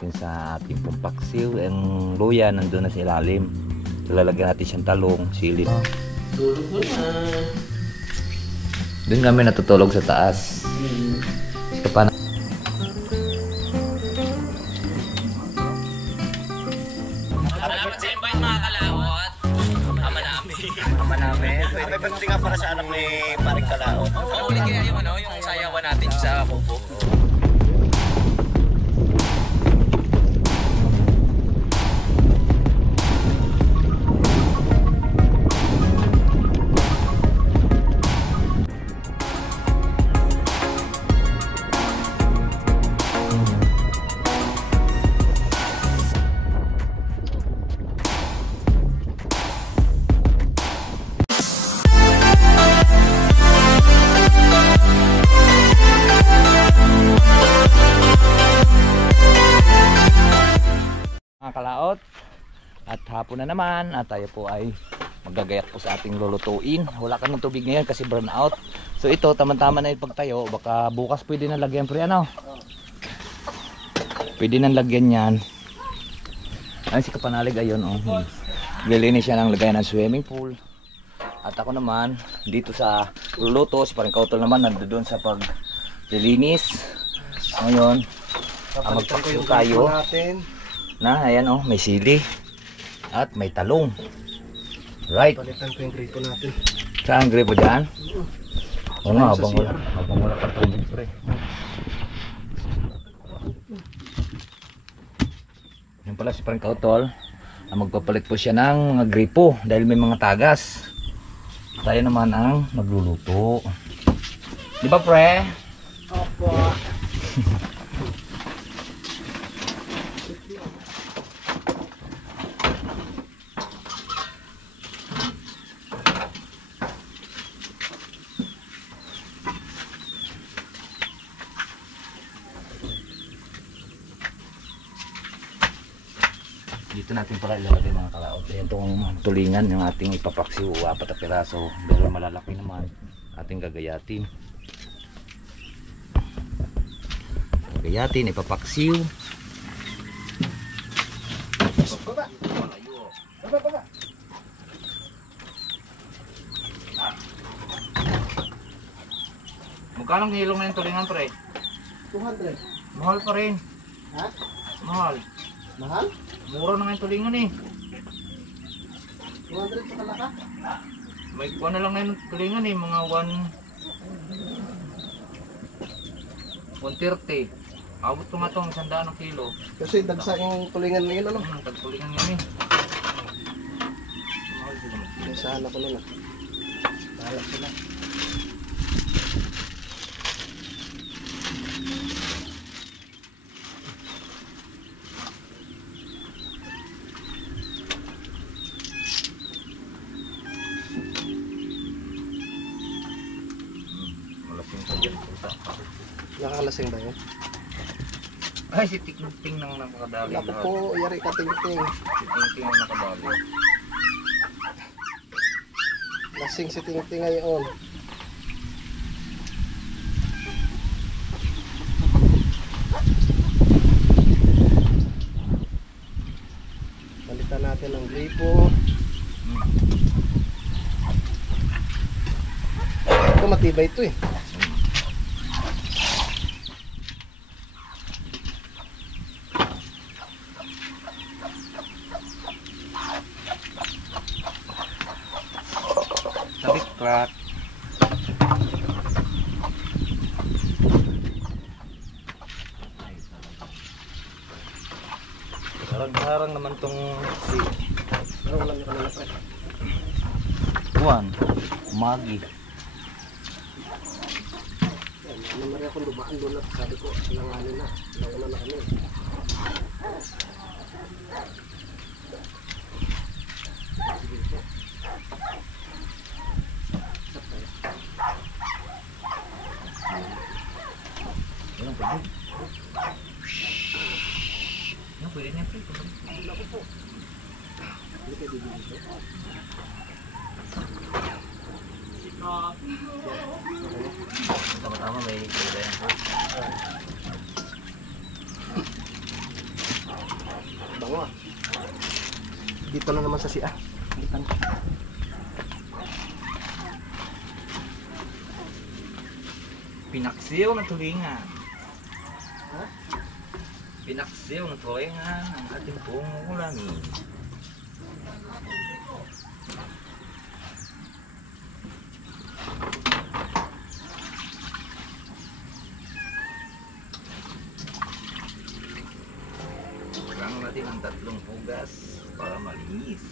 Sa ating pampaksiw, ang luya nandun na sa ilalim. So, lalagyan natin siyang talong, sili. Doon kami natutulog sa taas. Ito pa na. Salamat sa invite mga kalawot. Ama namin. May birthday nga para sa anak ni Paring Kalaot. Ulit kaya yung sayawan natin sa kubo. Kalaot at hapon na naman at tayo po ay magagayak po sa ating lulutuin. Wala ka ng tubig ngayon kasi burn out. So ito tamang-tama na yung pagtayo. Baka bukas pwede na lagyan pre ano. Pwede nang lagyan yan. Ay si Kapanalig ayun oh. Lilinis siya ng lagayan ng swimming pool. At ako naman dito sa luluto. Si Paring Kautol naman nandoon sa paglilinis. Ngayon magpaksiw tayo. Na, ayan oh, may sili at may talong. Right. Palitan ko yung gripo natin. Saan gripo dyan? Oo nga, habang wala pa tubig pre. Yan pala si Paring Kautol. Magpapalit po siya ng mga gripo dahil may mga tagas. Tayo naman ang magluluto. Di ba pre? Opo. Dito natin pala ilalagay mga kalaot. Ayan itong tulingan yung ating ipapaksiw. 4 na piraso. Dahil malalaki naman. Ating gagayatin. Gagayatin, ipapaksiw. Baba. Baba. Magkano ang hilong na yung tulingan pre? 200. Mahal pa rin. Ha? Mahal. Mahal? Mura na nga yung tulingan eh. 200 sa kalaka? May kuha na lang ngayon yung tulingan eh. Mga 130. Abot ko nga itong 100 ang kilo. Kasi dagsa yung tulingan ngayon ano? Tagtulingan yan eh. Mahal sila. Nasahan ako nun ah. Bahala sila. Malasing sa dyan. Nakakalasing ba yun? Ay, si Ting-Ting nang nakadali. Naku po, yari ka ting-ting. Si Ting-Ting nang nakadali. Lasing si ting-ting ngayon. Balitan natin ang gripo. Ito matibay ito eh. Sabik-krak. Sarang-sarang naman tong si Pero wala niyo kanila pre. Juan, Magi. Ano mari akong dumaan doon at sabi ko, langanin na. Nauna na kami. Ano pwede? Ano pwede niya pre? Ako po. Hindi kayo dito. Tama-tama may kailangan po. Oo. Dito na naman sa siya. Dito na. Pinaksiw na tulingan. Pinaksiw na tulingan ang ating pong ulamin. Kurang natin ang 3 pugas para malinis.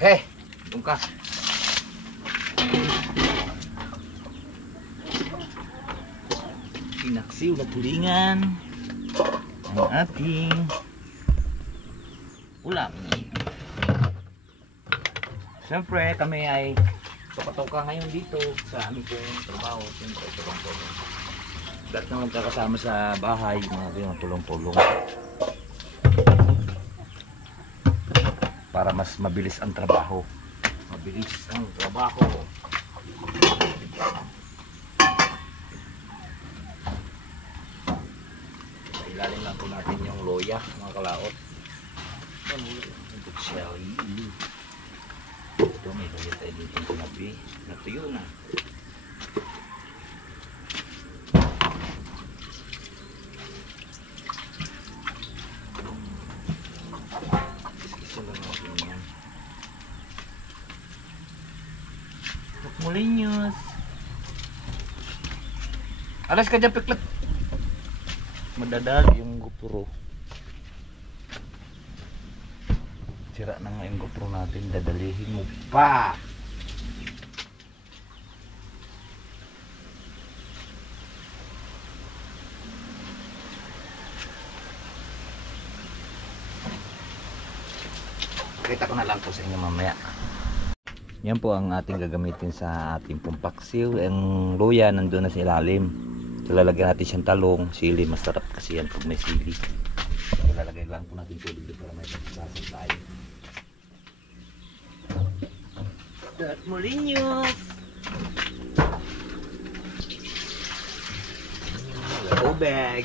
Hey! Doon ka! Pinaksiw na tulingan ang ating ulam. Siyempre kami ay toka-toka ngayon dito sa aming pong trabaho. Siyempre tulong-tulong. Lahat na magkakasama sa bahay, mga tulong-tulong. Para mas mabilis ang trabaho. Mabilis ang trabaho. Ilalim lang po natin yung loya, mga kalaot. Ito siya. Ito, may loya tayo dito sa nabi. Natuyo na. Iskisa lang natin yan. Mulinyos. Alas ka dyan, piklat. Madadali yung GoPro. Sira na nga yung GoPro natin, dadalihin mo pa. Kita ko na lang po sa inyo mamaya. Yan po ang ating gagamitin sa ating pumpaksiw. Ang luya nandun na sa ilalim. Lalagyan natin siyang talong, sili, masarap kasi yan pag may sili. Lalagay lang po natin tubig para may pagkasasal tayo. Dat Molinos! Go bag!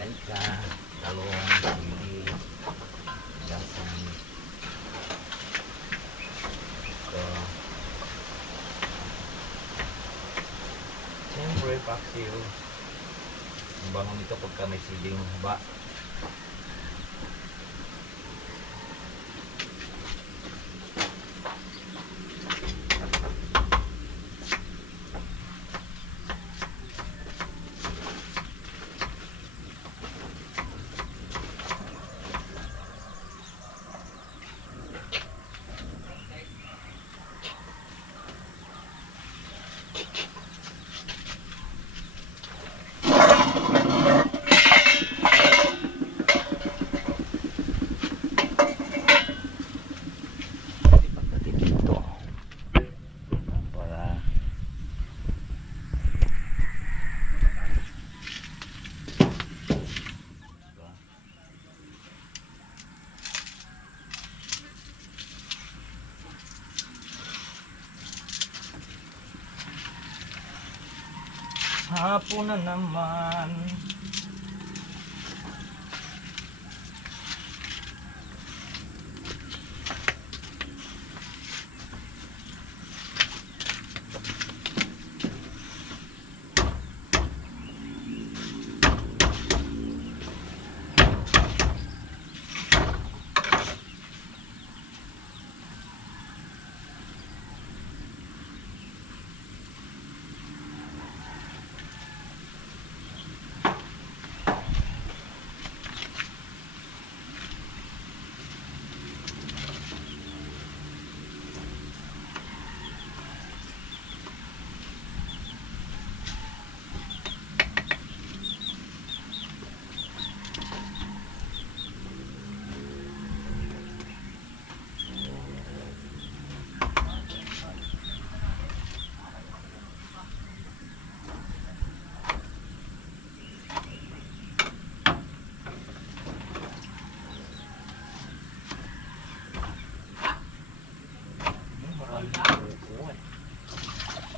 Yan ka, talong, sili, dasan. Siyempre, paksiw. Ang bango nito pagka may siling haba. Hapon na naman.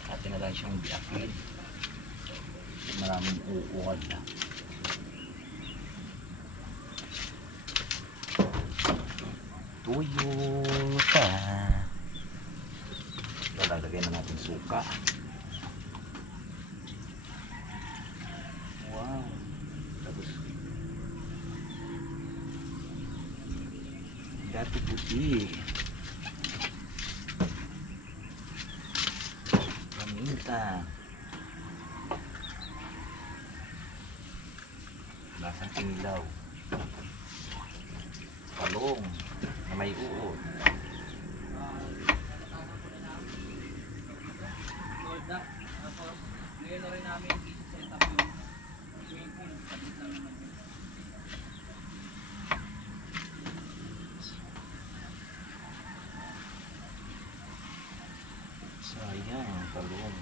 Atin na lang siyang biakin. Maraming uuod na. Tuyo pa. Lalagay na natin suka. Wow. Tapos dati puti. Paminta. Lasang kinilaw. Talong na may uod. Sayang, talong.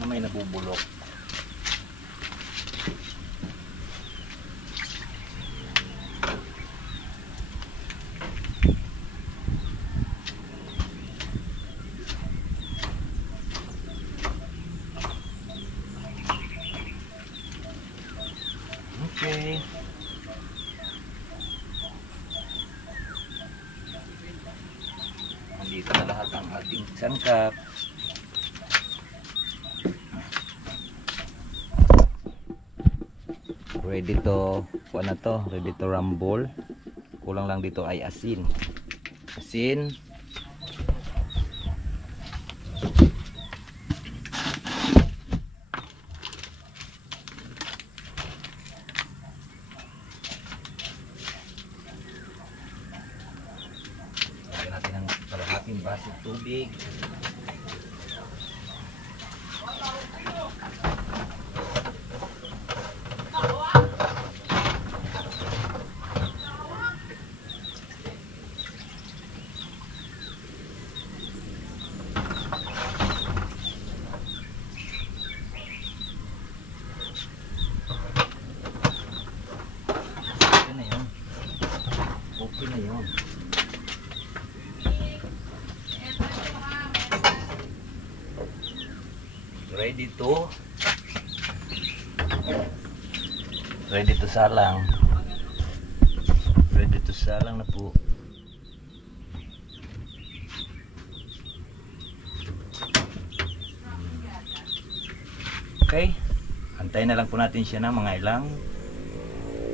Na may nabubulok. Okay. Nandito na lahat ang ating sangkap. Ready to, ano to, ready to rumble. Kulang lang dito ay asin. Asin. Lagyan natin ng kalahating baso tubig. Okay na yun. Ready to salang. Ready to salang na po. Okay, antayin na lang po natin siya ng mga ilang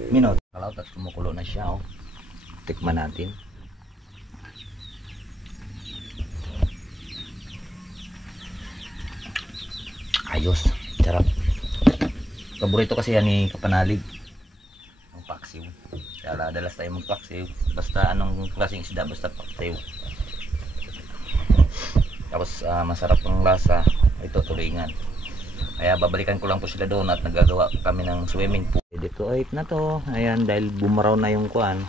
minute. Kalaw at kumukulo na siya, oh. Tikman natin. Ayos, sarap. Paborito kasi yan ni Kapanalig, ang paksiw. Kaya dalas tayo magpaksiw. Basta anong klaseng isda, basta paksiw. Tapos masarap ang lasa. Ito tulingan. Kaya babalikan ko lang po sila doon at nagagawa kami ng swimming pool. Dito 8 na to. Ayan, dahil bumaraw na yung kuan.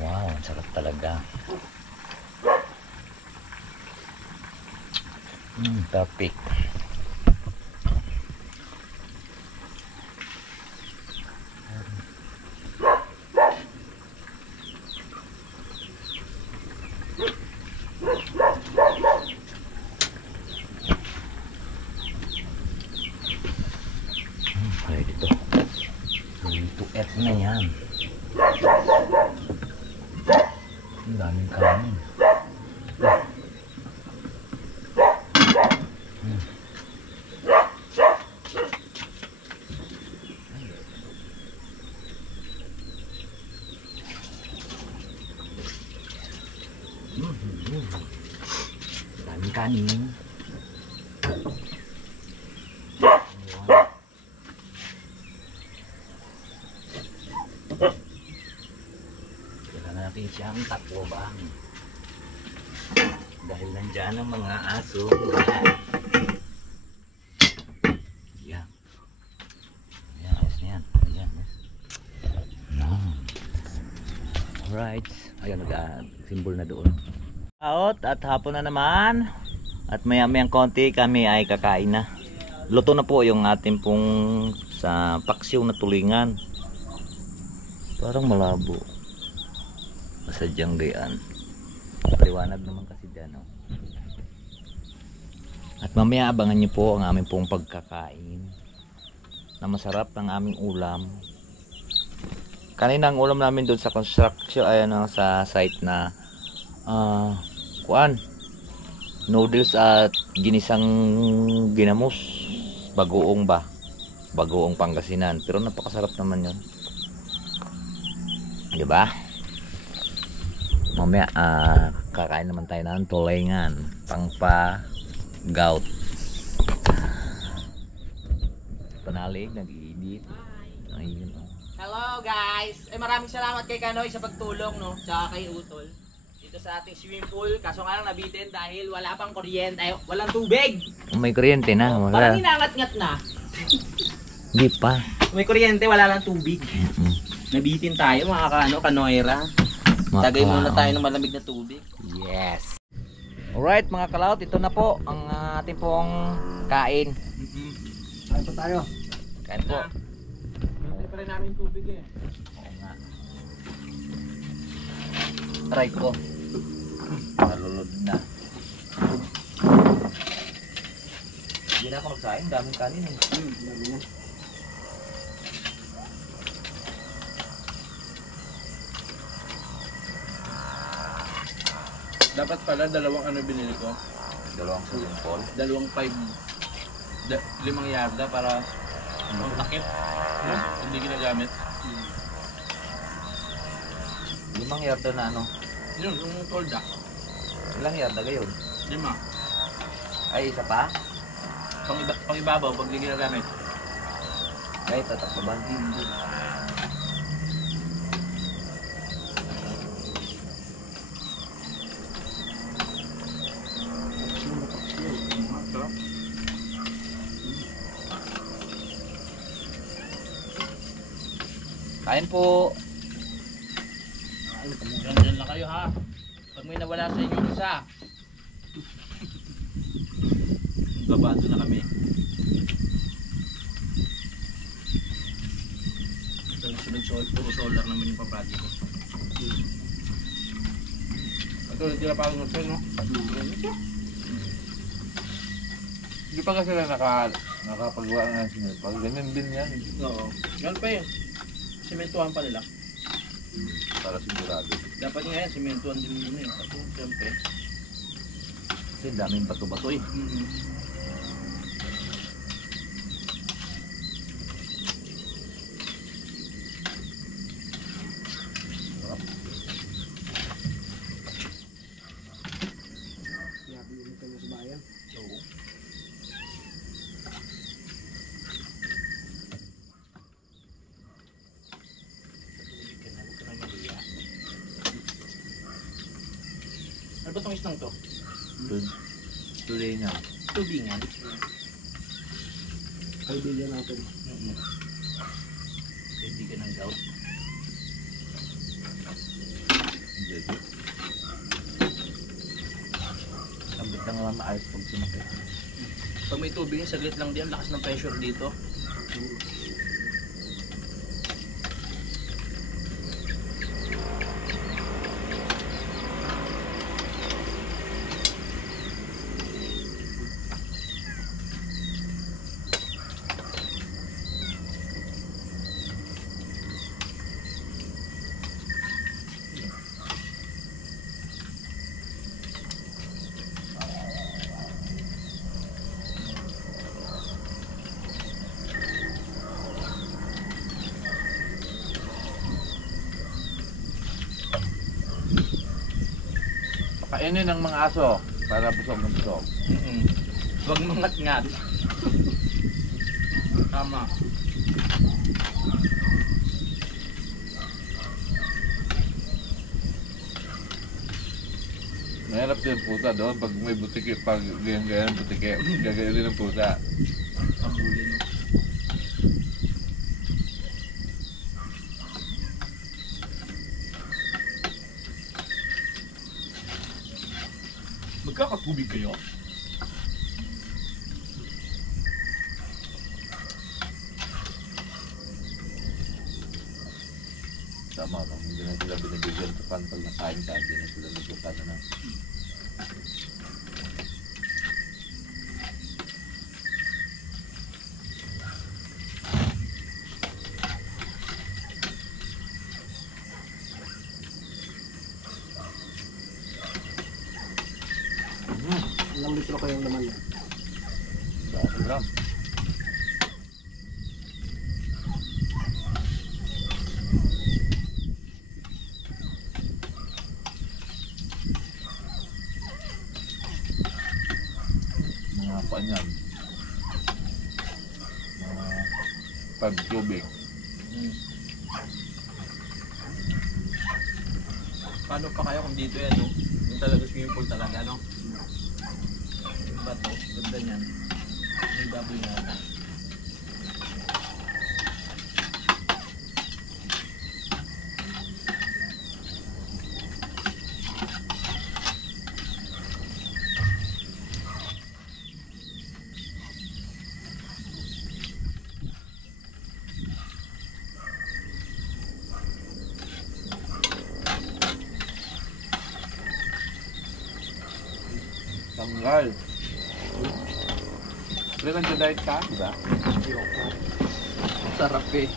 Wow, sarap talaga. Topic. na yan. Ang daming kanin. Daming kanin. Kailangan natin siyang takloban. Dahil nandyan ang mga aso. Yan. Ayan, ayos na yan. Ayan. Alright. Ayan, nag-symbol na doon. Out at hapon na naman. At maya-mayang konti kami ay kakain na. Luto na po yung ating pong sa paksiw na tulingan. Parang malabo. Masadyang gayaan. Paliwanag naman kasi dyan. Oh. At mamaya abangan nyo po ang aming pong pagkakain. Na masarap ang aming ulam. Kanina ang ulam namin doon sa construction, ayan, sa site na noodles at ginisang ginamos, bagoong ba, bagoong Pangasinan, pero napakasarap naman yun, diba? Mamaya kakain naman tayo ng tulingan pangpa gout. Panalig nag-iinit. Ayun. Hello guys! Maraming salamat kay Kanoy sa pagtulong, no? Tsaka kay Utol. Dito sa ating swimming pool. Kaso nga lang nabitin dahil wala pang kuryente. Ay, walang tubig! May kuryente na, Parang wala. inangat-ngat na. Hindi pa. May kuryente, wala lang tubig. Nabitin tayo mga Kanoyra. Tagay muna tayo ng malamig na tubig. Yes. Alright mga kalaot, ito na po ang ating pong kain. Kain pa tayo. Kain po. Hindi pa rin namin tubig eh. Oo nga. Try ko. Malulod na. Hindi na ako magsaing, daming kanin eh. Dami na. Dapat pala dalawang ano binili ko. Dalawang swimming pool. Dalawang 5 yarda para ang takip. No? Hindi ginagamit. 5 yarda na ano. Yun, yung tolda. Ilang yarda gayon? 5. Ay, isa pa? Pang ibabaw pag hindi ginagamit. Ay, tatakbo ba? Sarap. Kain po. Diyan lang kayo ha. Pag may nawala sa inyo isa. Babado na kami. Sunod-sunod, puro solar naman yung paprati ko. Ito, hindi na parang nasa, no? Hindi pa kasi na nakapagawa nga siya. Pag ganyan din yan. Oo. Yan pa yun. Simentuhan pa nila. Para sigurado. Dapat nga yan, simentuhan din nila yun. Kasi siyempre. Kasi daming bato-bato eh. Kaya pinunta niya sa bayan. Oo. Ano ba itong isang to? Tuloy niya. Tubingan. Kaibigan natin. Kaibigan ng gout. Sabit lang naman maayos pag sumakit. Pag may tubig, saglit lang din. Lakas ng pressure dito. Kainin ng mga aso para busog ng busog. Huwag mangat-ngat. Tama. Mahirap din yung pusa doon pag may butike, pag ganyan-ganyan butike, gagayon din ng pusa. Pabuli no. Magkakatubig kayo? Tama, no? Hindi na sila binibigyan sa pan pag nakain ka, hindi na sila nagpapano na. Ilang litro kayong laman yan? Bakit lang? Mga panyan. Mga 5 cubic. Paano pa kayo kung dito yan, no? Yung talaga swimming pool talaga, no? Yung bato, ganda niyan. Yung baboy na. Tanggal. Pero nag-diet ka, di ba? Ayoko. Sarap eh.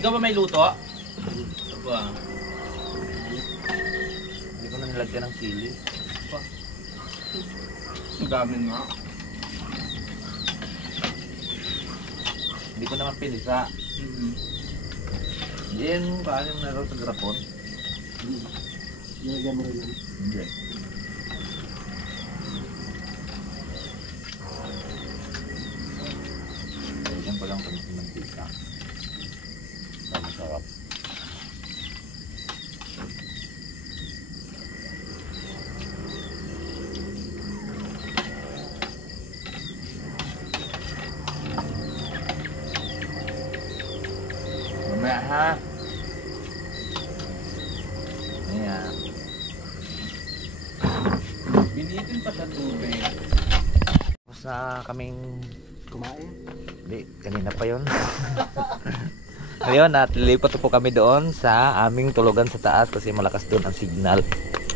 Ikaw ba may luto? Aba. Hindi ko na nilagyan ng sili. Ang dami nga. Hindi ko naman pinisa. Hindi yung kanin meron sa grapon. Nilagyan mo rin yan. Hindi. Lagyan ko lang kami sa mantika. Para masarap. Mamaya ha. Ayan. Binitin pa sa tubig. Tapos na kaming Kumain. Hindi, kanina pa yun. Ngayon, lilipat po kami doon sa aming tulugan sa taas kasi malakas doon ang signal.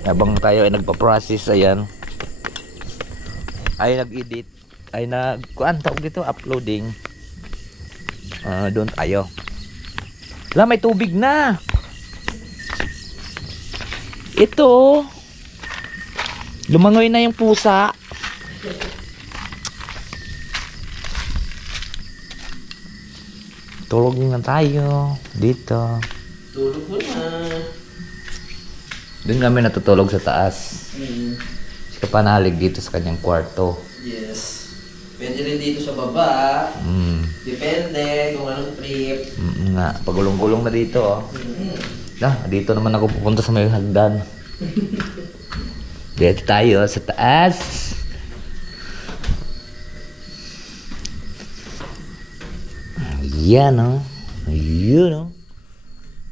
Habang tayo ay nagpa-process, ayan. Ay nag-edit. Ay kuan tawag dito, uploading. Doon tayo. Wala, may tubig na. Ito. Lumangoy na yung pusa. Tulog na tayo dito. Tulog ko na. Doon kami natutulog sa taas. Si Kapanalig dito sa kanyang kwarto. Yes. Pwede rin dito sa baba. Depende kung anong trip. Nga, pagulong-gulong na dito. Oh. Dito naman ako pupunta sa may hagdan. Dito tayo sa taas. Ayan o. Ayun o.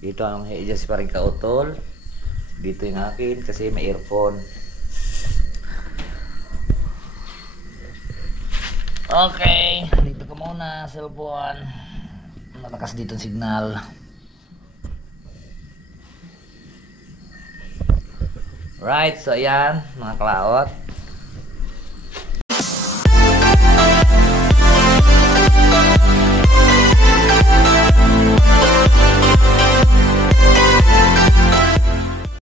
Dito ang adjust pa rin kautol. Dito yung akin kasi may earphone. Okay. Dito ka muna, cellphone. Malakas dito ang signal. Right, so ayan mga kalaot.